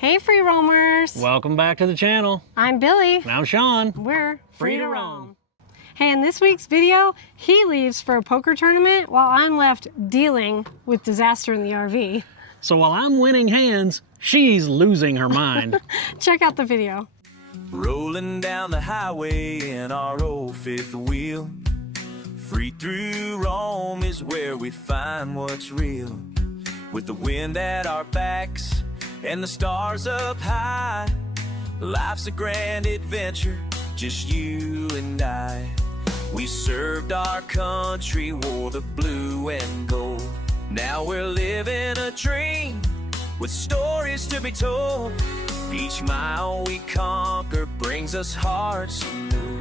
Hey free roamers! Welcome back to the channel. I'm Billy. And I'm Shawn. We're free to roam. Hey, in this week's video, he leaves for a poker tournament while I'm left dealing with disaster in the RV. So while I'm winning hands, she's losing her mind. Check out the video. Rolling down the highway in our old fifth wheel. Free through Rome is where we find what's real. With the wind at our backs and the stars up high, life's a grand adventure, just you and I. We served our country, wore the blue and gold. Now we're living a dream with stories to be told. Each mile we conquer brings us hearts anew.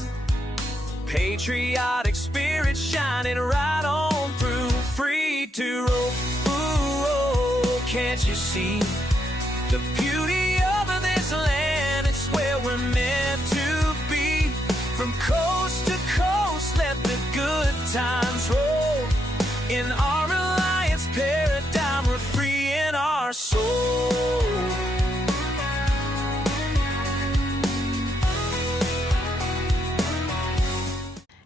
Patriotic spirit shining right on through. Free to roam, ooh, oh, can't you see the beauty of this land? It's where we're meant to be. From coast to coast, let the good times roll. In our Alliance paradigm, we're free in our soul.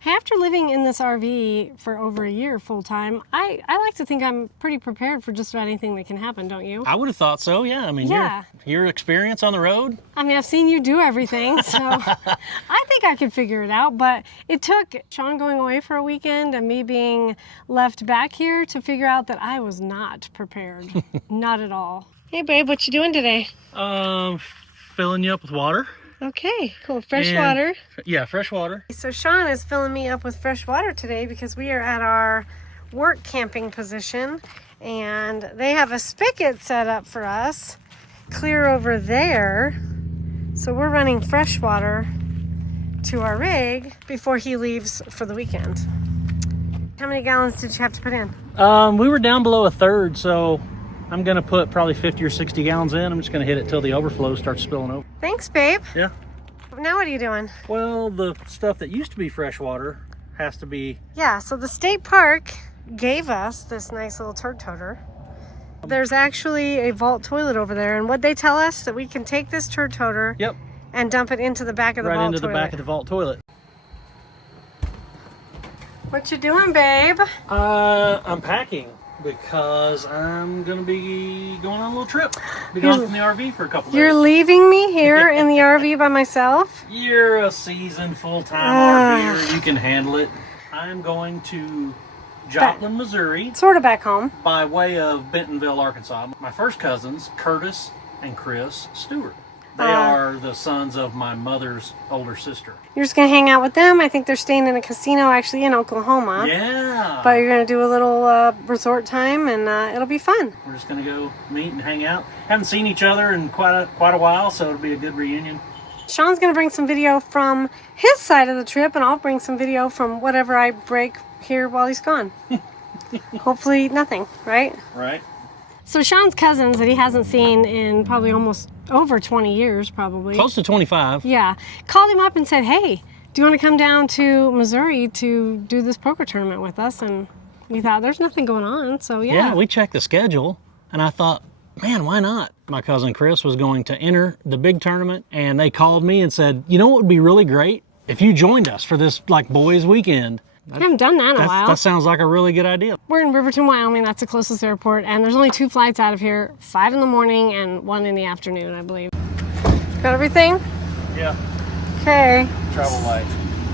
After living in this RV for over a year full-time, I like to think I'm pretty prepared for just about anything that can happen, don't you? I would have thought so, yeah. I mean, Yeah. your experience on the road. I mean, I've seen you do everything, so I think I could figure it out. But it took Shawn going away for a weekend and me being left back here to figure out that I was not prepared. Not at all. Hey, babe, what you doing today? Filling you up with water. Okay, cool. Fresh water. Yeah, fresh water. So Shawn is filling me up with fresh water today because we are at our work camping position and they have a spigot set up for us clear over there. So we're running fresh water to our rig before he leaves for the weekend. How many gallons did you have to put in? We were down below a third, so I'm gonna put probably 50 or 60 gallons in. I'm just gonna hit it till the overflow starts spilling over. Thanks, babe. Yeah. Now what are you doing? Well, the stuff that used to be fresh water has to be... Yeah, so the state park gave us this nice little turd toter. There's actually a vault toilet over there, and what they tell us that we can take this turd toter Yep. and dump it into the back of the Right vault into toilet. the back of the vault toilet. What you doing, babe? I'm packing because I'm gonna be going on a little trip. Be gone from the RV for a couple days. You're leaving me here in the RV by myself? You're a seasoned full-time RVer. You can handle it. I'm going to Joplin, Missouri, Sort of back home. by way of Bentonville, Arkansas. My first cousins, Curtis and Chris Stewart. They are the sons of my mother's older sister. You're just gonna hang out with them? I think they're staying in a casino actually in Oklahoma. Yeah. But you're gonna do a little resort time and it'll be fun. We're just gonna go meet and hang out. Haven't seen each other in quite a while, so it'll be a good reunion. Shawn's gonna bring some video from his side of the trip and I'll bring some video from whatever I break here while he's gone. Hopefully nothing, right? Right. So Shawn's cousins that he hasn't seen in probably almost over 20 years, probably. Close to 25. Yeah. Called him up and said, hey, do you want to come down to Missouri to do this poker tournament with us? And we thought there's nothing going on, so yeah. Yeah, we checked the schedule and I thought, man, why not? My cousin Chris was going to enter the big tournament and they called me and said, you know what would be really great? If you joined us for this like boys weekend. I haven't done that in a while. That sounds like a really good idea. We're in Riverton, Wyoming. That's the closest airport. And there's only 2 flights out of here, 5 in the morning and 1 in the afternoon, I believe. Got everything? Yeah. Okay. Travel light.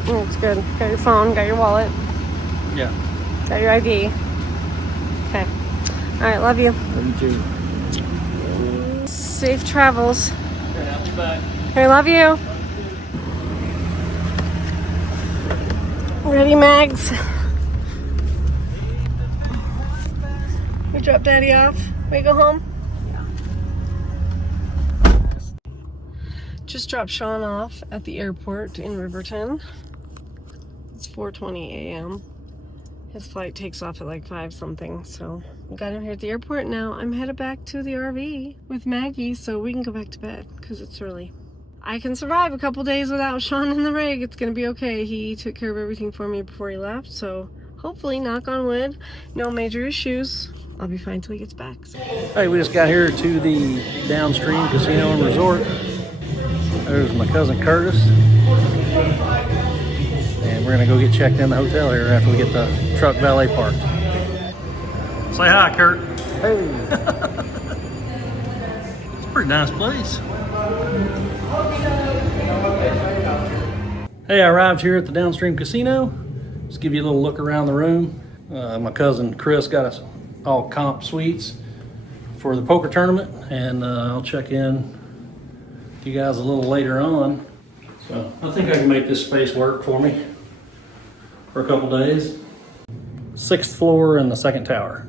Oh, it's good. Got your phone, got your wallet, Yeah. got your ID. Okay. All right, love you. Love you too. Safe travels. Okay, I'll be back. I love you. Ready, Mags? We drop Daddy off. We go home? Yeah. Just dropped Shawn off at the airport in Riverton. It's 4:20 a.m. His flight takes off at like 5 something, so we got him here at the airport. Now I'm headed back to the RV with Maggie so we can go back to bed because it's early. I can survive a couple days without Shawn in the rig. It's gonna be okay. He took care of everything for me before he left, so hopefully, knock on wood, no major issues. I'll be fine till he gets back. So. Hey, we just got here to the Downstream Casino and Resort. There's my cousin Curtis. And we're gonna go get checked in the hotel here after we get the truck valet parked. Say hi, Kurt. Hey. It's a pretty nice place. Hey, I arrived here at the Downstream Casino. Just give you a little look around the room. My cousin Chris got us all comp suites for the poker tournament, and I'll check in with you guys a little later on. So I think I can make this space work for me for a couple days. 6th floor and the 2nd tower.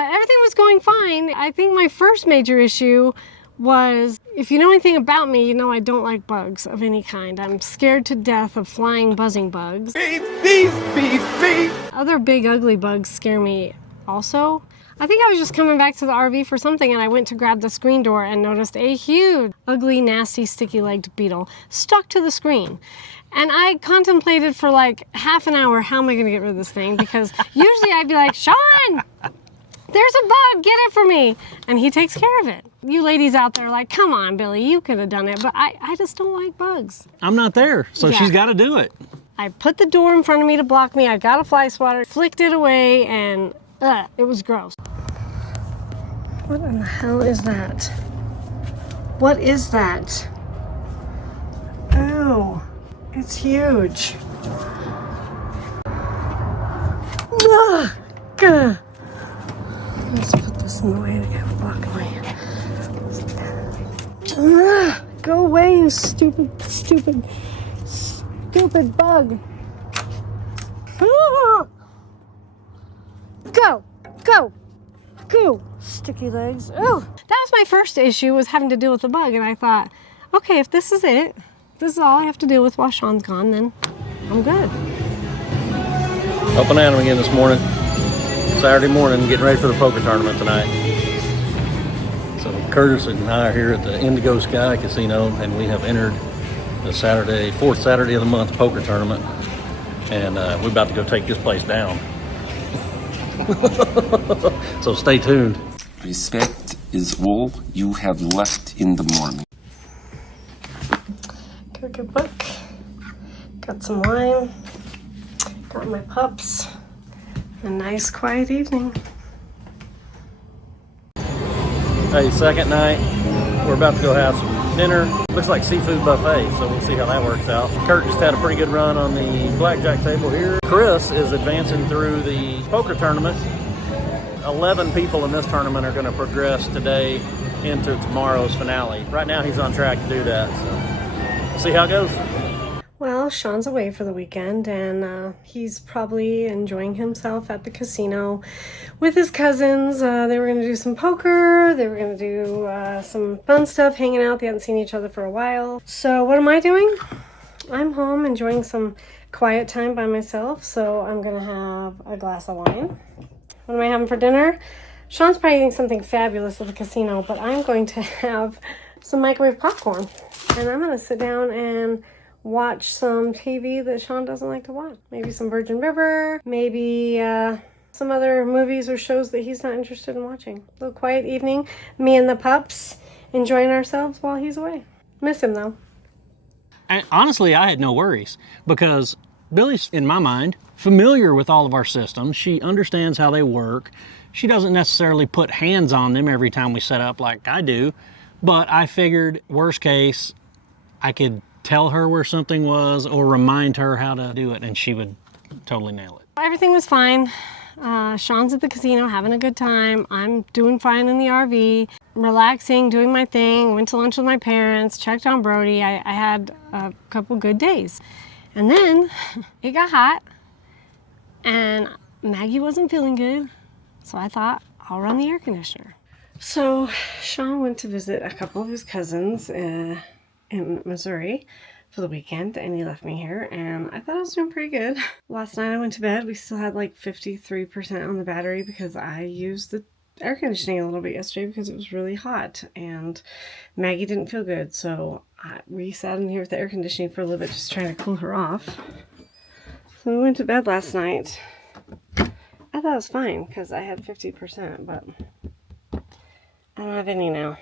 Everything was going fine. I think my first major issue was, if you know anything about me, you know I don't like bugs of any kind. I'm scared to death of flying, buzzing bugs. Beef, beef, beef, beef. Other big, ugly bugs scare me also. I think I was just coming back to the RV for something, and I went to grab the screen door and noticed a huge, ugly, nasty, sticky-legged beetle stuck to the screen. And I contemplated for like half an hour, how am I gonna get rid of this thing? Because usually I'd be like, Shawn, there's a bug, get it for me. And he takes care of it. You ladies out there are like, come on, Billy, you could have done it. But I just don't like bugs. I'm not there, so Yeah. she's got to do it. I put the door in front of me to block me. I got a fly swatter, flicked it away, and it was gross. What in the hell is that? What is that? Oh, it's huge. Ugh. Gah. Let's put this in the way to get block my Go away, you stupid bug. Go, sticky legs. Oh, that was my first issue, was having to deal with the bug, and I thought, okay, if this is it, this is all I have to deal with while Shawn's gone, then I'm good. Up and at 'em again this morning. Saturday morning, getting ready for the poker tournament tonight. So Curtis and I are here at the Indigo Sky Casino, and we have entered the Saturday, 4th Saturday of the month poker tournament, and we're about to go take this place down. So stay tuned. Respect is all you have left in the morning. Got a good book, got some wine, got my pups. A nice quiet evening. Hey, second night. We're about to go have some dinner. Looks like seafood buffet, so we'll see how that works out. Kurt just had a pretty good run on the blackjack table here. Chris is advancing through the poker tournament. 11 people in this tournament are going to progress today into tomorrow's finale. Right now he's on track to do that, so we'll see how it goes. Well, Shawn's away for the weekend, and he's probably enjoying himself at the casino with his cousins. They were going to do some poker. They were going to do some fun stuff, hanging out. They hadn't seen each other for a while. So what am I doing? I'm home enjoying some quiet time by myself, so I'm going to have a glass of wine. What am I having for dinner? Shawn's probably eating something fabulous at the casino, but I'm going to have some microwave popcorn, and I'm going to sit down and watch some TV that Shawn doesn't like to watch. Maybe some Virgin River, maybe some other movies or shows that he's not interested in watching. A little quiet evening, me and the pups enjoying ourselves while he's away. Miss him though. And honestly, I had no worries because Billie's, in my mind, familiar with all of our systems. She understands how they work. She doesn't necessarily put hands on them every time we set up like I do, but I figured worst case, I could tell her where something was or remind her how to do it, and she would totally nail it. Everything was fine. Shawn's at the casino having a good time. I'm doing fine in the RV, relaxing, doing my thing, went to lunch with my parents, checked on Brody. I had a couple good days. And then it got hot and Maggie wasn't feeling good. So I thought, I'll run the air conditioner. So Shawn went to visit a couple of his cousins in Missouri for the weekend, and he left me here, and I thought I was doing pretty good. Last night I went to bed. We still had like 53% on the battery because I used the air conditioning a little bit yesterday because it was really hot, and Maggie didn't feel good, so we sat in here with the air conditioning for a little bit just trying to cool her off. So we went to bed last night. I thought it was fine because I had 50%, but I don't have any now.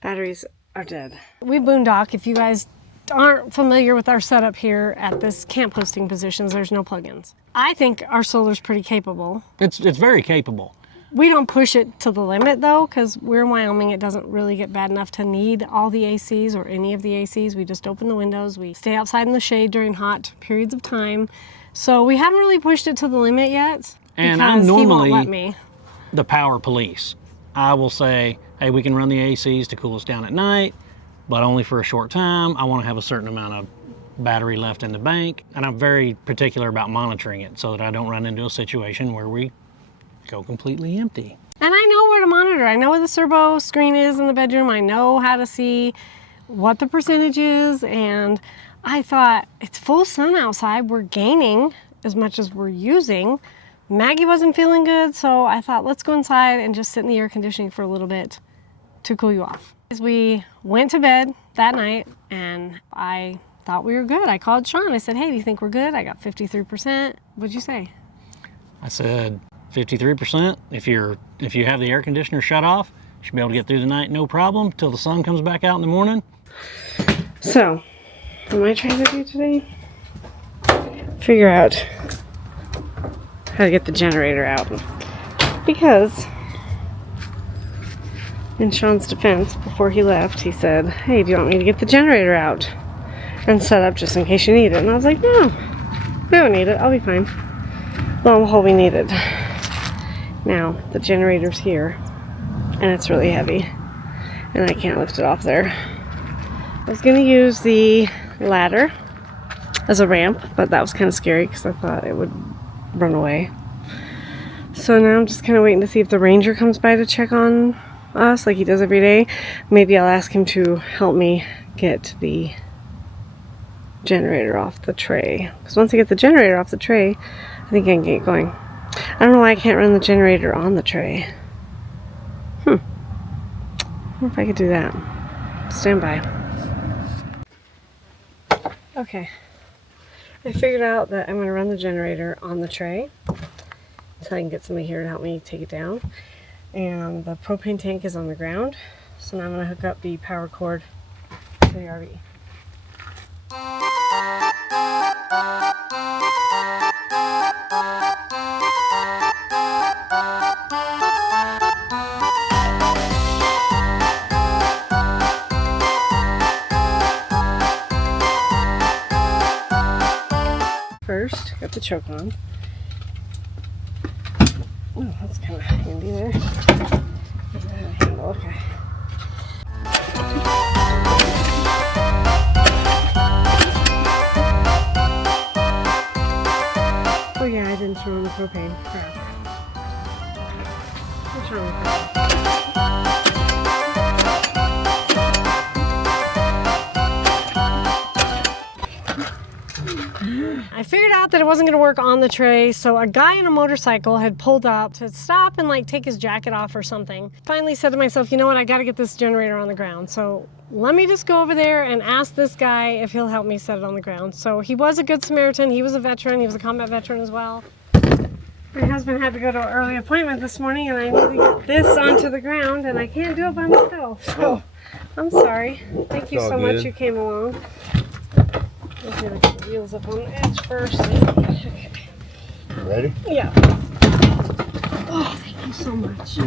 Batteries are dead. We boondock. If you guys aren't familiar with our setup here at this camp hosting positions, there's no plugins. I think our solar's pretty capable. It's very capable. We don't push it to the limit though, because we're in Wyoming. It doesn't really get bad enough to need all the ACs or any of the ACs. We just open the windows. We stay outside in the shade during hot periods of time. So we haven't really pushed it to the limit yet. And because I'm normally he won't let me. The power police. I will say, hey, we can run the ACs to cool us down at night, but only for a short time. I want to have a certain amount of battery left in the bank, and I'm very particular about monitoring it so that I don't run into a situation where we go completely empty. And I know where to monitor. I know where the servo screen is in the bedroom. I know how to see what the percentage is, and I thought, it's full sun outside. We're gaining as much as we're using. Maggie wasn't feeling good, so I thought, let's go inside and just sit in the air conditioning for a little bit to cool you off. As we went to bed that night, and I thought we were good. I called Shawn. I said, hey, do you think we're good? I got 53%. What'd you say? I said 53%. If you have the air conditioner shut off, you should be able to get through the night no problem till the sun comes back out in the morning. So, what am I trying to do today? Figure out how to get the generator out. Because, in Shawn's defense, before he left, he said, hey, do you want me to get the generator out and set up just in case you need it? And I was like, no, we don't need it. I'll be fine. Lo and behold, we need it. Now, the generator's here, and it's really heavy, and I can't lift it off there. I was going to use the ladder as a ramp, but that was kind of scary because I thought it would run away. So now I'm just kind of waiting to see if the ranger comes by to check on us like he does every day. Maybe I'll ask him to help me get the generator off the tray, because once I get the generator off the tray, I think I can get going. I don't know why I can't run the generator on the tray. I wonder if I could do that. Stand by. Okay, I figured out that I'm going to run the generator on the tray until I can get somebody here to help me take it down. And the propane tank is on the ground, so now I'm going to hook up the power cord to the RV. First, got the choke on. Oh, that's kind of handy there. Handle, okay. Oh yeah, I didn't throw in the propane. Crap. What's wrong with that? I figured out that it wasn't going to work on the tray, so a guy on a motorcycle had pulled up to stop and like take his jacket off or something. Finally said to myself, you know what, I got to get this generator on the ground, so let me just go over there and ask this guy if he'll help me set it on the ground. So he was a good Samaritan, he was a veteran, he was a combat veteran as well. My husband had to go to an early appointment this morning, and I need to get this onto the ground, and I can't do it by myself, so I'm sorry. Thank you so much you came along. Let's get the wheels up on the edge first. Okay. Ready? Yeah. Oh, thank you so much.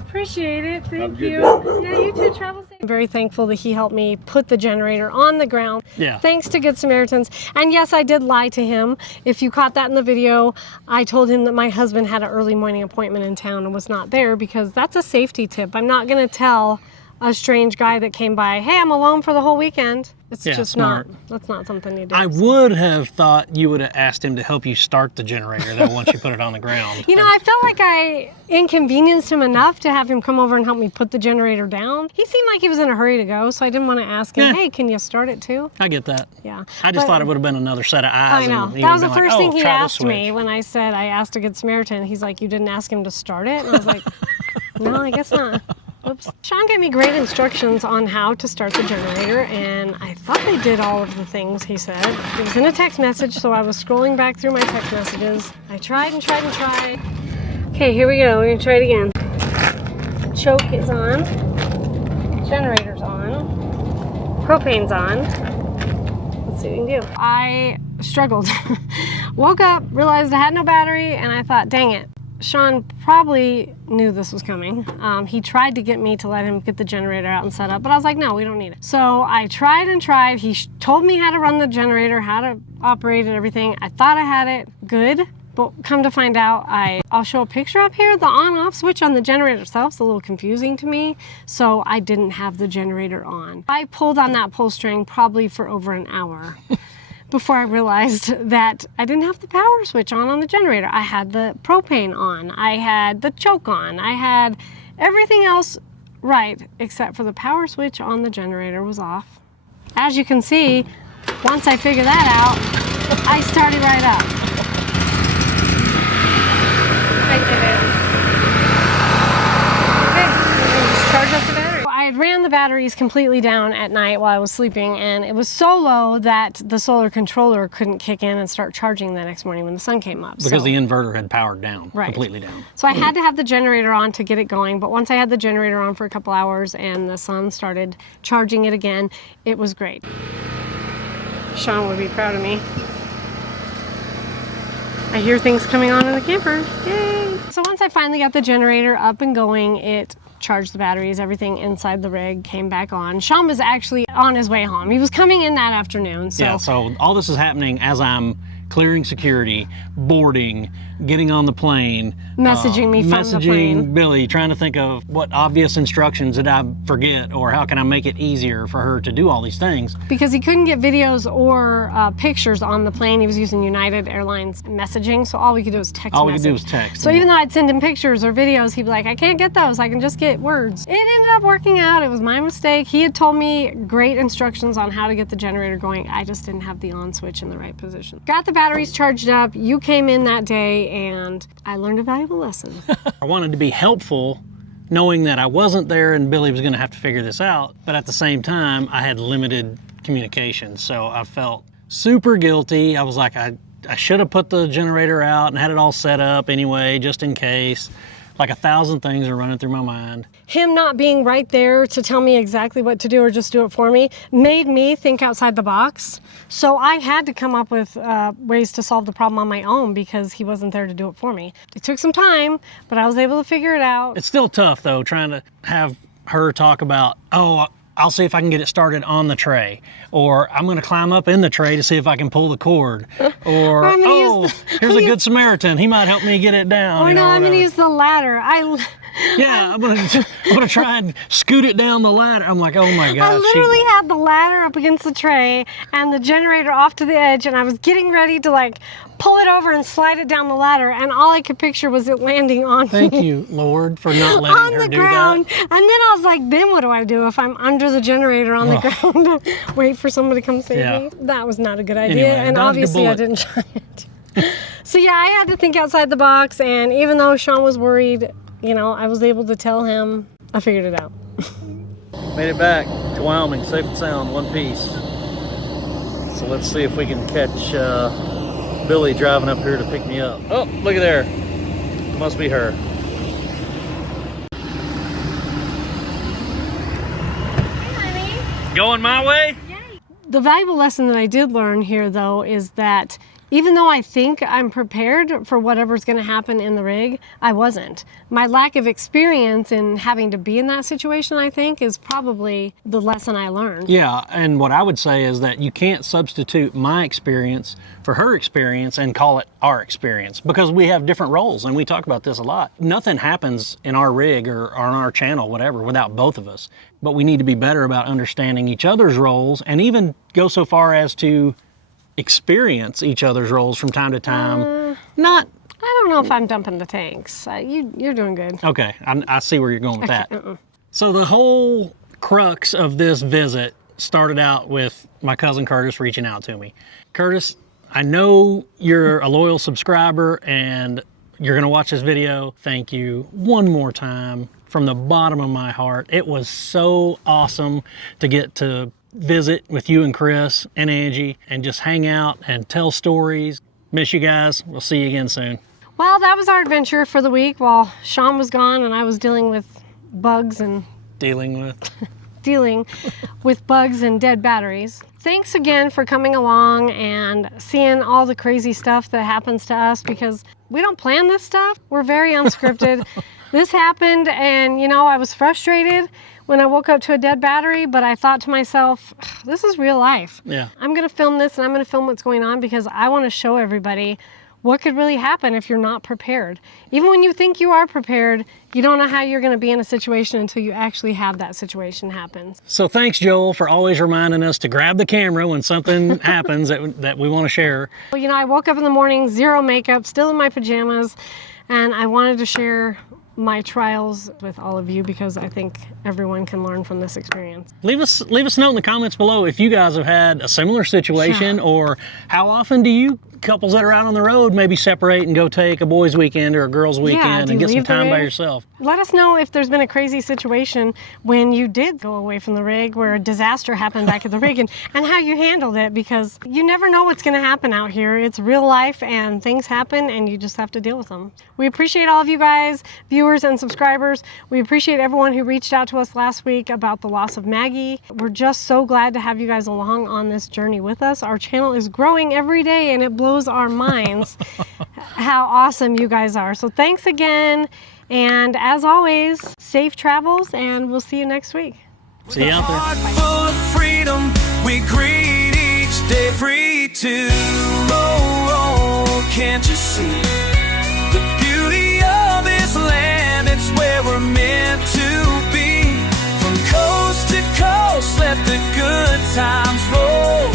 Appreciate it. Thank you. Yeah, you too. Travel safe. I'm very thankful that he helped me put the generator on the ground. Yeah. Thanks to Good Samaritans. And yes, I did lie to him. If you caught that in the video, I told him that my husband had an early morning appointment in town and was not there, because that's a safety tip. I'm not going to tell a strange guy that came by, hey, I'm alone for the whole weekend. It's Yeah, just smart. that's not something you do. I would have thought you would have asked him to help you start the generator though once you put it on the ground. You know, I felt like I inconvenienced him enough to have him come over and help me put the generator down. He seemed like he was in a hurry to go, so I didn't want to ask him, hey, can you start it too? I get that. Yeah. I just thought it would have been another set of eyes. I know. And he That was would the have been first like, thing he try the asked me switch. when I said I asked a Good Samaritan. He's like, you didn't ask him to start it? And I was like, no, I guess not. Oops. Shawn gave me great instructions on how to start the generator, and I thought I did all of the things he said. It was in a text message, so I was scrolling back through my text messages. I tried and tried and tried. Okay, here we go. We're gonna try it again. Choke is on. Generator's on. Propane's on. Let's see what we can do. I struggled. Woke up, realized I had no battery, and I thought, dang it. Shawn probably knew this was coming. He tried to get me to let him get the generator out and set up, but I was like, no, we don't need it. So I tried and tried. He told me how to run the generator, how to operate it, everything. I thought I had it good, but come to find out, I'll show a picture up here. The on-off switch on the generator itself is a little confusing to me, so I didn't have the generator on. I pulled on that pull string probably for over an hour. Before I realized that I didn't have the power switch on the generator. I had the propane on, I had the choke on, I had everything else right, except for the power switch on the generator was off. As you can see, once I figured that out, I started right up. I did it. Okay, just charge up the battery. I ran the batteries completely down at night while I was sleeping, and it was so low that the solar controller couldn't kick in and start charging the next morning when the sun came up. Because the inverter had powered down, completely down. So I had to have the generator on to get it going, but once I had the generator on for a couple hours and the sun started charging it again, it was great. Shawn would be proud of me. I hear things coming on in the camper. Yay! So once I finally got the generator up and going, it charged the batteries, everything inside the rig came back on. Shawn was actually on his way home. He was coming in that afternoon. So. Yeah, so all this is happening as I'm clearing security, boarding, getting on the plane, messaging me from the plane. Messaging Billie, trying to think of what obvious instructions did I forget, or how can I make it easier for her to do all these things. Because he couldn't get videos or pictures on the plane. He was using United Airlines messaging, so all we could do was text All we message. could do was text. So even though I'd send him pictures or videos, he'd be like, I can't get those, I can just get words. It ended up working out, it was my mistake. He had told me great instructions on how to get the generator going. I just didn't have the on switch in the right position. Got the batteries charged up, you came in that day, and I learned a valuable lesson. I wanted to be helpful, knowing that I wasn't there and Billie was gonna have to figure this out, but at the same time, I had limited communication, so I felt super guilty. I was like, I should have put the generator out and had it all set up anyway, just in case. Like 1,000 things are running through my mind. Him not being right there to tell me exactly what to do or just do it for me made me think outside the box. So I had to come up with ways to solve the problem on my own because he wasn't there to do it for me. It took some time, but I was able to figure it out. It's still tough though, trying to have her talk about, oh, I'll see if I can get it started on the tray, or I'm gonna climb up in the tray to see if I can pull the cord, or oh, here's a Good Samaritan, he might help me get it down. Oh no, I'm gonna use the ladder. Yeah, I'm gonna try and scoot it down the ladder. I'm like, oh my gosh. I literally had the ladder up against the tray and the generator off to the edge, and I was getting ready to like pull it over and slide it down the ladder, and all I could picture was it landing on Thank me. you, Lord, for not letting on her the do ground. that. And then I was like, then what do I do if I'm under the generator on the ground? Wait for somebody to come save me? That was not a good idea, Anyway, and obviously I didn't try it. So yeah, I had to think outside the box, and even though Shawn was worried, you know, I was able to tell him I figured it out. Made it back to Wyoming, safe and sound, one piece. So let's see if we can catch Billie driving up here to pick me up. Oh, look at there. Must be her. Going my way? The valuable lesson that I did learn here, though, is that Even though I think I'm prepared for whatever's going to happen in the rig, I wasn't. My lack of experience in having to be in that situation, I think, is probably the lesson I learned. Yeah, and what I would say is that you can't substitute my experience for her experience and call it our experience, because we have different roles, and we talk about this a lot. Nothing happens in our rig or on our channel, whatever, without both of us. But we need to be better about understanding each other's roles, and even go so far as to experience each other's roles from time to time. I don't know if I'm dumping the tanks. You're doing good. Okay, I see where you're going with that. So the whole crux of this visit started out with my cousin Curtis reaching out to me. Curtis, I know you're a loyal subscriber and you're gonna watch this video. Thank you one more time from the bottom of my heart. It was so awesome to get to visit with you and Chris and Angie and just hang out and tell stories. Miss you guys. We'll see you again soon. Well, that was our adventure for the week while Shawn was gone and I was dealing with bugs and dealing with bugs and dead batteries. Thanks again for coming along and seeing all the crazy stuff that happens to us, because we don't plan this stuff. We're very unscripted. This happened and, I was frustrated when I woke up to a dead battery, but I thought to myself, this is real life. Yeah. I'm gonna film this and I'm gonna film what's going on because I wanna show everybody what could really happen if you're not prepared. Even when you think you are prepared, you don't know how you're gonna be in a situation until you actually have that situation happen. So thanks, Joel, for always reminding us to grab the camera when something happens that we wanna share. Well, I woke up in the morning, zero makeup, still in my pajamas, and I wanted to share my trials with all of you because I think everyone can learn from this experience. Leave us a note in the comments below if you guys have had a similar situation, or how often do you couples that are out on the road maybe separate and go take a boys' weekend or a girls' weekend and get some time by yourself. Let us know if there's been a crazy situation when you did go away from the rig, where a disaster happened back at the rig, and how you handled it, because you never know what's going to happen out here. It's real life and things happen and you just have to deal with them. We appreciate all of you guys, viewers and subscribers. We appreciate everyone who reached out to us last week about the loss of Maggie. We're just so glad to have you guys along on this journey with us. Our channel is growing every day and it blows our minds how awesome you guys are. So thanks again, and as always, safe travels, and we'll see you next week. See you out there. Heart full of freedom, we greet each day free to can't you see the beauty of this land? It's where we're meant to be. From coast to coast, let the good times roll.